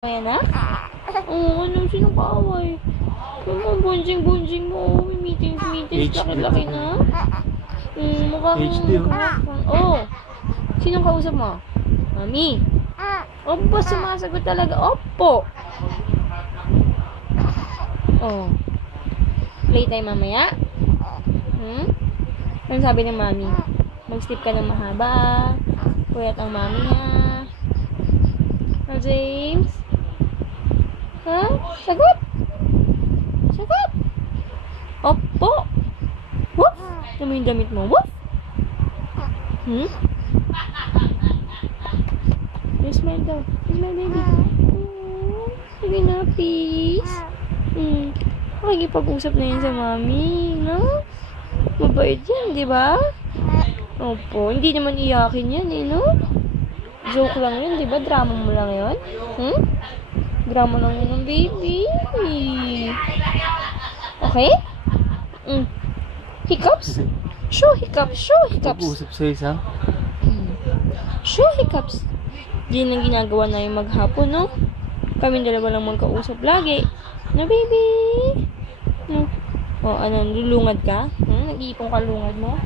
Ayan na? Oo, ano? Sinong kaaway? Yung bunjing-bunjing mo. May meetings. Laki-laki na. Mukha mo. HD, oh. Sinong kausap mo? Mami. Opo, sumasagot talaga. Opo. Oh. Playtime mamaya? Ano sabi ng mami? Mag-sleep ka ng mahaba. Puyat ang mami ha. James? Ha? Sagot? Sagot? Opo. Woof? Ano yung damit mo? Woof? Smile daw. Smile, baby. Sige na, please. Makikipag-usap na yun sa mami, no? Mabait yan, di ba? Opo. Hindi naman iyakin yan, eh, no? Joke lang yun, di ba? Drama mo lang yun? Drama lang yun ng baby. Okay? Hiccups? Show hiccups. Show hiccups. Pag-usap sa isa? Show hiccups. Diyan ang ginagawa na yung maghapon, no? Kaming dalawa lang magkausap lagi. No, baby? No? O, ano, lulungad ka? Nag-iipong ka lungad mo?